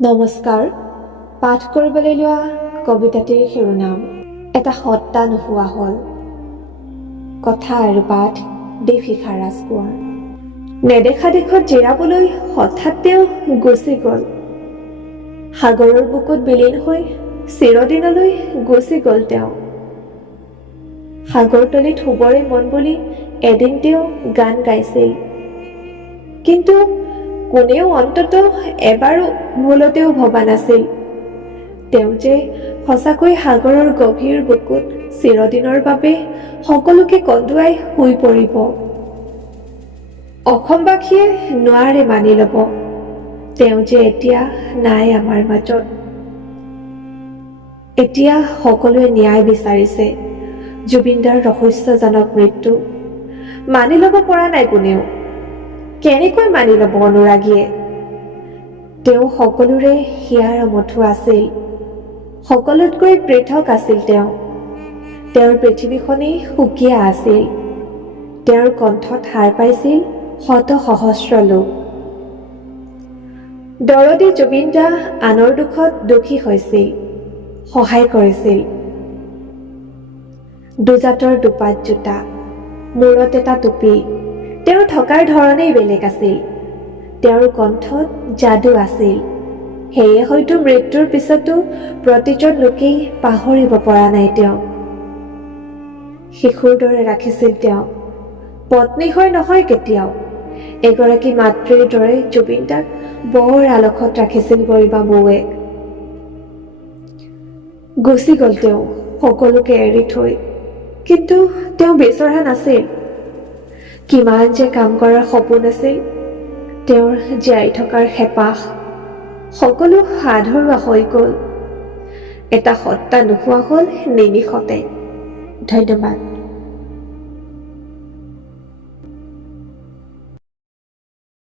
নমস্কাৰ। পাঠ কৰিবলৈ লোৱা কবিতাটিৰ শিৰোনাম এটা সত্তা নোহোৱা হ'ল। কথা আৰু পাঠ দেৱশিখা ৰাজকোঁৱৰ। নেদেখা দেশত জিৰাবলৈ হঠাৎ তেওঁ গুচি গ'ল। সাগৰৰ বুকুত বিলীন হৈ চিৰদিনলৈ গুচি গ'ল তেওঁ। সাগৰতলিত শুবৰে মন বুলি এদিন তেওঁ গান গাইছিল, কিন্তু কোনেও অন্ততঃ এবাৰো ভুলতেও ভবা নাছিল তেওঁ যে সঁচাকৈ সাগৰৰ গভীৰ বুকুত চিৰদিনৰ বাবে সকলোকে কন্দুৱাই শুই পৰিব। অসমবাসীয়ে নোৱাৰে মানি ল'ব তেওঁ যে এতিয়া নাই আমাৰ মাজত। এতিয়া সকলোৱে ন্যায় বিচাৰিছে জুবিনদাৰ ৰহস্যজনক মৃত্যু মানি ল'ব পৰা নাই কোনেও। কেনেকৈ মানি ল'ব অনুৰাগীয়ে? তেওঁ সকলোৰে হিয়াৰ মঠু আছিল, সকলোতকৈ পৃথক আছিল তেওঁ। তেওঁৰ পৃথিৱীখনেই সুকীয়া আছিল, তেওঁৰ কণ্ঠত সাৰ পাইছিল শত সহস্ৰ লোক। দৰদী জুবিনদা আনৰ দুখত দুখী হৈছিল, সহায় কৰিছিল। দুজাতৰ দুপাত জোতা, মূৰত এটা টুপি, তেওঁৰ থকাৰ ধৰণেই বেলেগ আছিল। তেওঁৰ কণ্ঠত যাদু আছিল, সেয়ে হয়তো মৃত্যুৰ পিছতো প্ৰতিজন লোকেই পাহৰিব পৰা নাই তেওঁক। শিশুৰ দৰে ৰাখিছিল তেওঁ, পত্নী হৈ নহয় কেতিয়াও। এগৰাকী মাতৃৰ দৰে জুবিনদাক বৰ আলসত ৰাখিছিল গৰিমা বৌৱে। গুচি গ'ল তেওঁ সকলোকে এৰি থৈ, কিন্তু তেওঁ বিচৰা নাছিল। কিমান যে কাম কৰাৰ সপোন আছিল তেওঁৰ, জীয়াই থকাৰ হেঁপাহ, সকলো আধৰুৱা হৈ গ'ল। এটা সত্তা নোহোৱা হ'ল নিমিষতে। ধন্যবাদ।